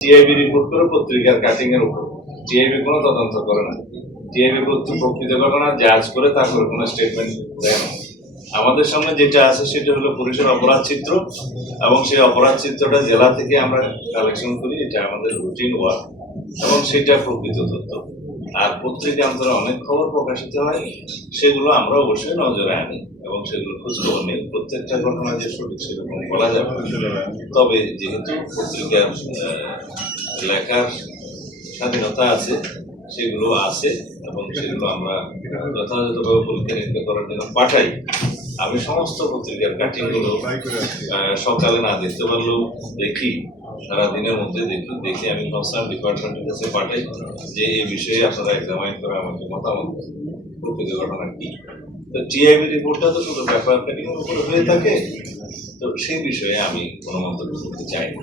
TIB report করে পত্রিকার cutting এর উপর টিআইবি কোনো তদন্ত করে না। টিআইবি প্রকৃত ঘটনা জাজ করে তারপরে কোনো স্টেটমেন্ট দেয় না। আমাদের সামনে যেটা আছে সেটা হলো পুলিশের অপরাধ চিত্র, এবং সেই অপরাধ চিত্রটা জেলা থেকে আমরা কালেকশন করি, এটা আমাদের রুটিন ওয়ার্ক, এবং সেটা প্রকৃত তথ্য। আর পত্রিকা অন্তরে অনেক খবর প্রকাশিত হয়, সেগুলো আমরা অবশ্যই নজরে আনি এবং সেগুলো খোঁজখবর নিই। প্রত্যেকটা ঘটনা যে সঠিক সেরকম বলা যাবে, তবে যেহেতু পত্রিকার লেখার স্বাধীনতা আছে, সেগুলো আছে এবং সেগুলো আমরা যথাযথভাবে পরীক্ষা নিরীক্ষা করার জন্য পাঠাই। আমি সমস্ত পত্রিকার কাটিংগুলো সকালে না দেখতে পারলেও দেখি, সারাদিনের মধ্যে দেখি আমি কনসার্ন ডিপার্টমেন্টের কাছে পাঠাই যে এই বিষয়ে আপনারা এক্সামাইন করে আমাকে মতামত প্রকৃত ঘটনা কি। তো টিআইবি রিপোর্টটা তো শুধু ব্যাপার কাটিং এর উপরে হয়ে থাকে, তো সেই বিষয়ে আমি কোনো মন্তব্য করতে চাই না।